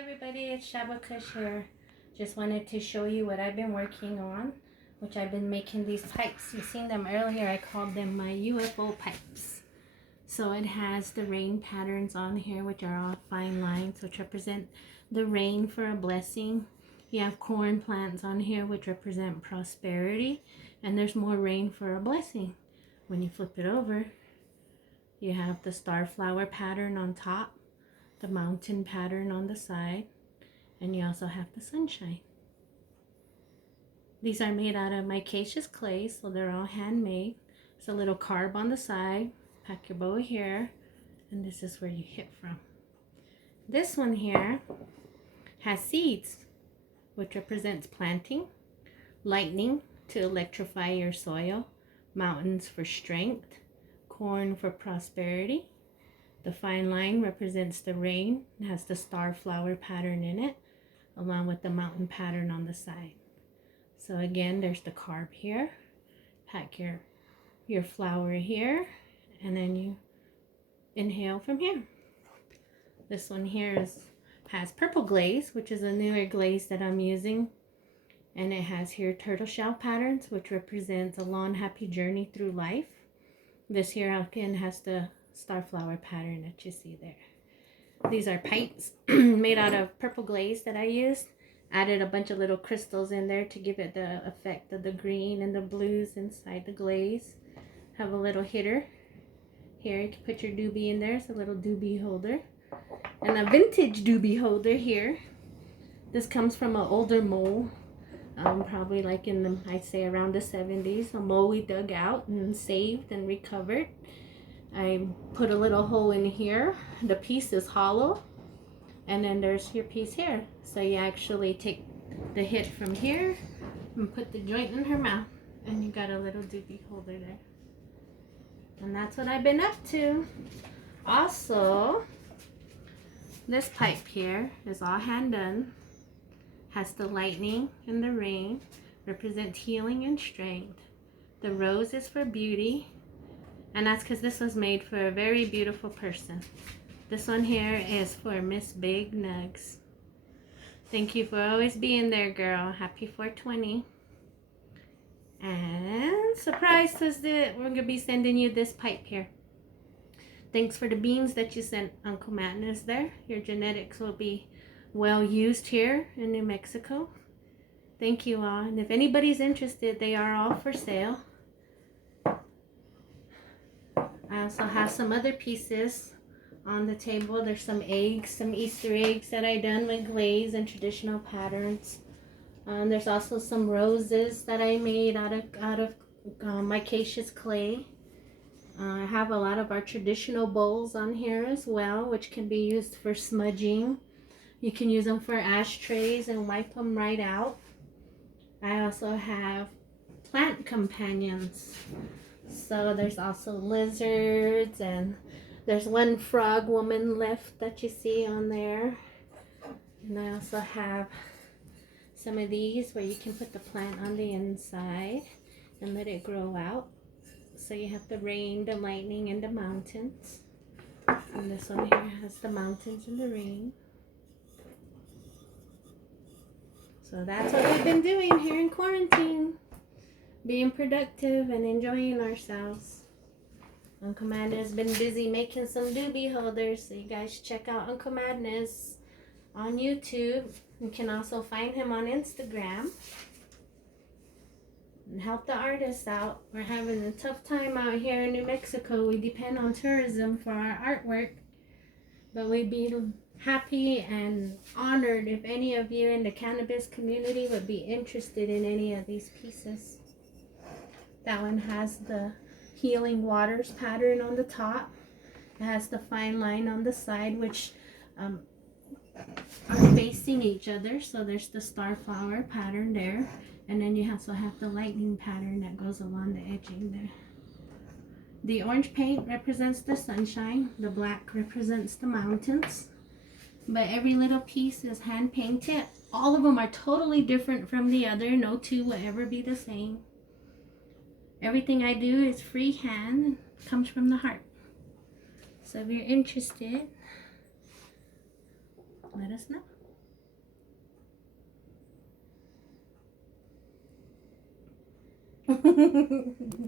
everybody, it's ShabaKush here. Just wanted to show you what I've been working on, which I've been making these pipes. You've seen them earlier. I called them my UFO pipes. So it has the rain patterns on here, which are all fine lines, which represent the rain for a blessing. You have corn plants on here, which represent prosperity, and there's more rain for a blessing. When you flip it over, you have the star flower pattern on top, the mountain pattern on the side, and you also have the sunshine. These are made out of micaceous clay, so they're all handmade. It's a little carb on the side. Pack your bow here, and this is where you hit from. This one here has seeds, which represents planting, lightning to electrify your soil, mountains for strength, corn for prosperity. The fine line represents the rain. It has the star flower pattern in it, along with the mountain pattern on the side. So again, there's the carb here. Pack your flower here, and then you inhale from here. This one here has purple glaze, which is a newer glaze that I'm using. And it has here turtle shell patterns, which represents a long, happy journey through life. This here again has the star flower pattern that you see there. These are pipes made out of purple glaze that I used. Added a bunch of little crystals in there to give it the effect of the green and the blues inside the glaze. Have a little hitter. Here you can put your doobie in there. It's a little doobie holder. And a vintage doobie holder here. This comes from an older mole. Probably like in the, I'd say around the 70s. A mole we dug out and saved and recovered. I put a little hole in here. The piece is hollow, and then there's your piece here. So you actually take the hit from here and put the joint in her mouth, and you got a little doobie holder there. And that's what I've been up to. Also, this pipe here is all hand done. Has the lightning and the rain, represent healing and strength. The rose is for beauty. And that's because this was made for a very beautiful person. This one here is for Miss Big Nugs. Thank you for always being there, girl. Happy 420. And surprise Tuesday, we're going to be sending you this pipe here. Thanks for the beans that you sent Uncle Madness there. Your genetics will be well used here in New Mexico. Thank you all. And if anybody's interested, they are all for sale. I also have some other pieces on the table. There's some eggs, some Easter eggs that I done with glaze and traditional patterns. There's also some roses that I made out of micaceous clay. I have a lot of our traditional bowls on here as well, which can be used for smudging. You can use them for ashtrays and wipe them right out. I also have plant companions. So there's also lizards, and there's one frog woman lift that you see on there. And I also have some of these where you can put the plant on the inside and let it grow out. So you have the rain, the lightning, and the mountains. And this one here has the mountains and the rain. So that's what we've been doing here in quarantine. Being productive and enjoying ourselves. Uncle Madness has been busy making some doobie holders. So you guys check out Uncle Madness on YouTube. You can also find him on Instagram. And help the artists out. We're having a tough time out here in New Mexico. We depend on tourism for our artwork. But we'd be happy and honored if any of you in the cannabis community would be interested in any of these pieces. That one has the healing waters pattern on the top. It has the fine line on the side, which are facing each other. So there's the star flower pattern there. And then you also have the lightning pattern that goes along the edging there. The orange paint represents the sunshine. The black represents the mountains. But every little piece is hand painted. All of them are totally different from the other. No two will ever be the same. Everything I do is freehand and comes from the heart. So if you're interested, let us know.